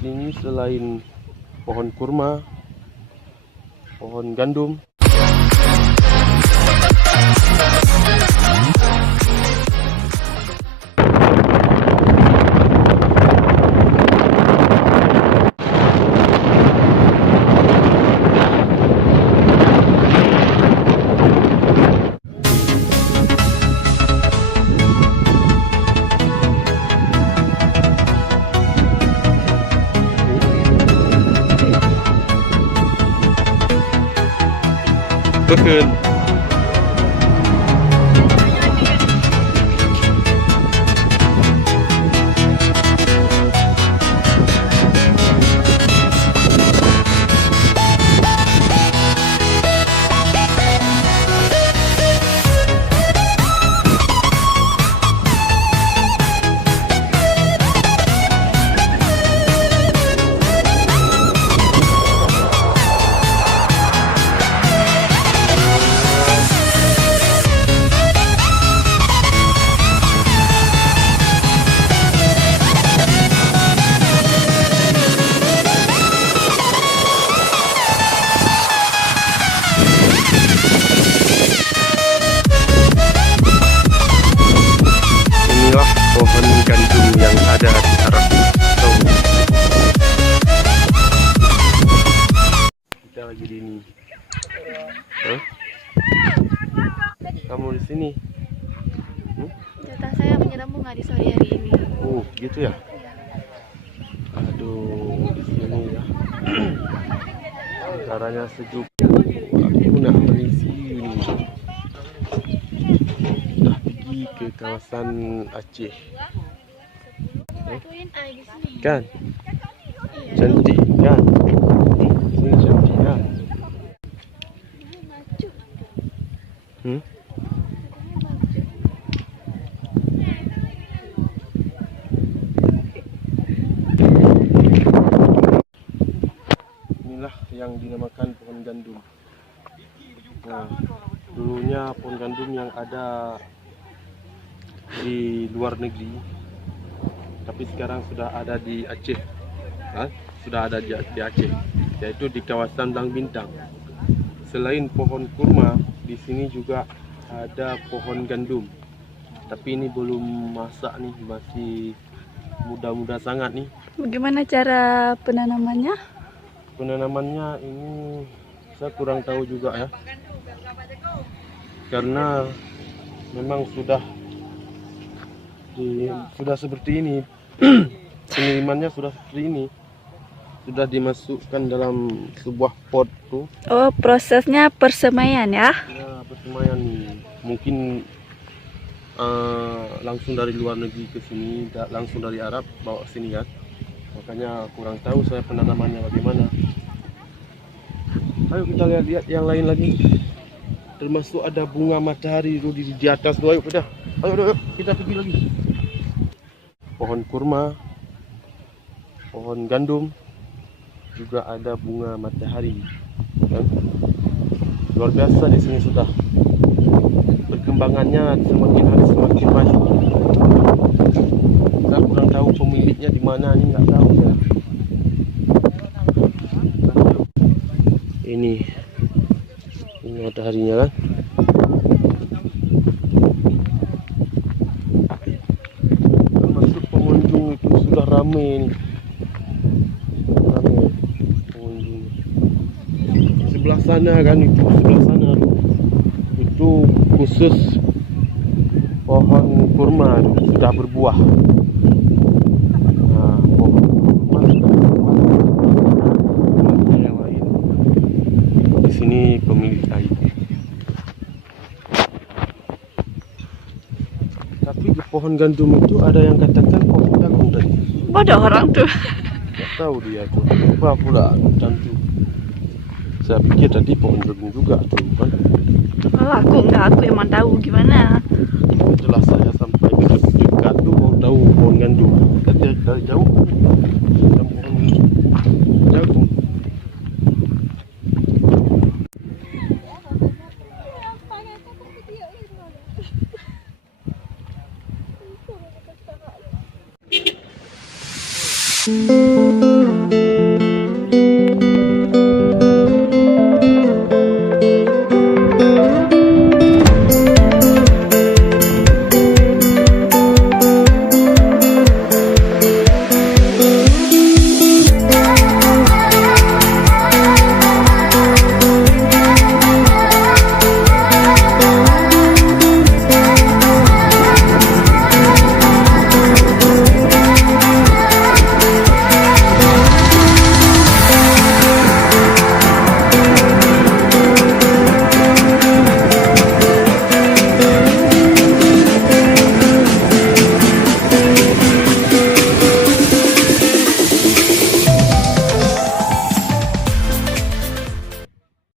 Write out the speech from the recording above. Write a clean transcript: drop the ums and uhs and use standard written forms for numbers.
sini selain pohon kurma, pohon gandum, Betul. Inilah pohon gandum yang ada di Arab Saudi. Kita lagi di ini. Kamu di sini? Jatah saya menyiram bunga di sore hari ini. Oh, gitu ya? Aduh, di sini ya. Udaranya sejuk. Aku nak beli sini. Sudah pergi ke kawasan Aceh. Kan? Cantik kan? Sini cantik kan? Inilah yang dinamakan pohon gandum. Nah, dulunya pohon gandum yang ada di luar negeri, tapi sekarang sudah ada di Aceh. Sudah ada di Aceh, yaitu di kawasan Blang Bintang. Selain pohon kurma, di sini juga ada pohon gandum. Tapi ini belum masak nih, masih muda-muda sangat nih. Bagaimana cara penanamannya? Penanamannya ini saya kurang tahu juga ya, karena memang sudah seperti ini. Pengirimannya sudah seperti ini, sudah dimasukkan dalam sebuah pot tuh. Oh, prosesnya persemaian ya? Ya, persemaian mungkin langsung dari luar negeri ke sini, langsung dari Arab bawa ke sini kan. Makanya kurang tahu saya penanamannya bagaimana. Ayo kita lihat yang lain lagi. Termasuk ada bunga matahari itu di atas tuh. Ayo kita pergi lagi. Pohon kurma, pohon gandum, juga ada bunga matahari. Kan? Luar biasa di sini sudah. Perkembangannya semakin hari semakin maju. Saya kurang tahu pemiliknya di mana, ini nggak tahu ya. Ini mataharinya kan. Termasuk pengunjung itu sudah ramai ini. Ramai pengunjung. Sebelah sana kan, itu sebelah sana itu khusus pohon kurma sudah berbuah. Nah, pohon kurma sudah berbuah. Yang lain di sini pemilik air. Tapi di pohon gandum itu ada yang katakan pohon jagung tadi. Bodoh orang tuh. Nggak tahu dia tuh apa pula tentu. Saya pikir tadi pohon jagung juga tuh kan. Oh, aku emang tahu gimana. Setelah saya sampai ke dekat tuh baru tahu pohon gandum. Tadi dari jauh ada pohon jagung. Thank you.